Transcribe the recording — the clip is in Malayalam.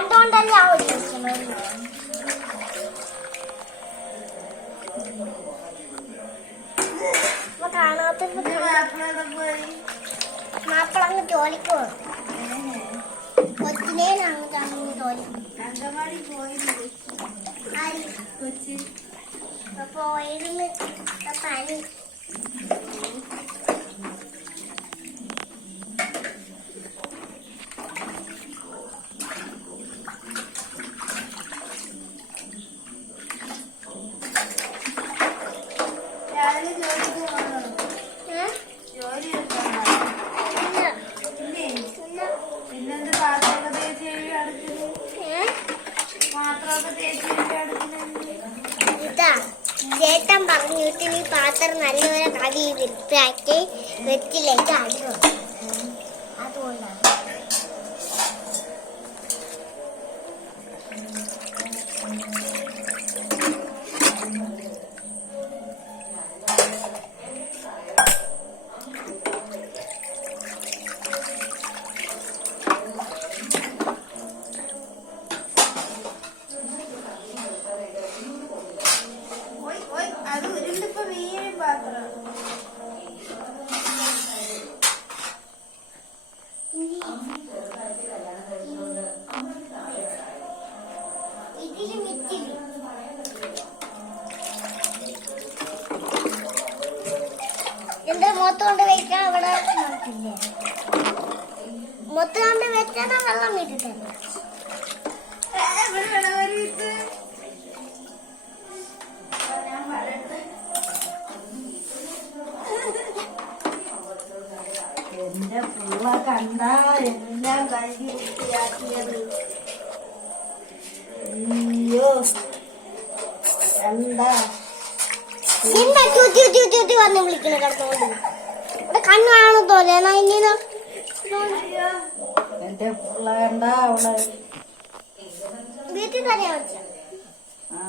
Andiamo dagli audio se non Ma cano, te lo faccio. Ma prendo di olio. Potete ne andare di olio. Andiamo di olio. Ai, potete. പിന്നെന്ത് പാത്രമൊക്കെ തേച്ച് കഴുകി ഏ? പാത്രമൊക്കെ തേച്ച് കഴുകി ചേട്ടൻ പറഞ്ഞു വീട്ടിൽ ഈ പാത്രം നല്ലപോലെ കഴുകി വൃത്തിയാക്കി വെറ്റിലേക്ക് അടിക്കും അതുകൊണ്ടാണ്. എന്റെ മൊത്തം കൊണ്ട് വെക്കാൻ അവിടെ നടക്കില്ലേ മൊത്തം കൊണ്ട് വെച്ചാൽ വെള്ളം വീട്ടിൽ എന്റെ പൂവ കണ്ട എല്ലാം കഴുകി വൃത്തിയാക്കിയത് അയ്യോ എന്താ? വന്ന് വിളിക്കണ കിടന്നുകൊണ്ട്. ഇവിടെ കണ്ണു കാണത്തോലെ എന്നാ ഇനിയോ വീട്ടിൽ തന്നെ വെച്ച ആ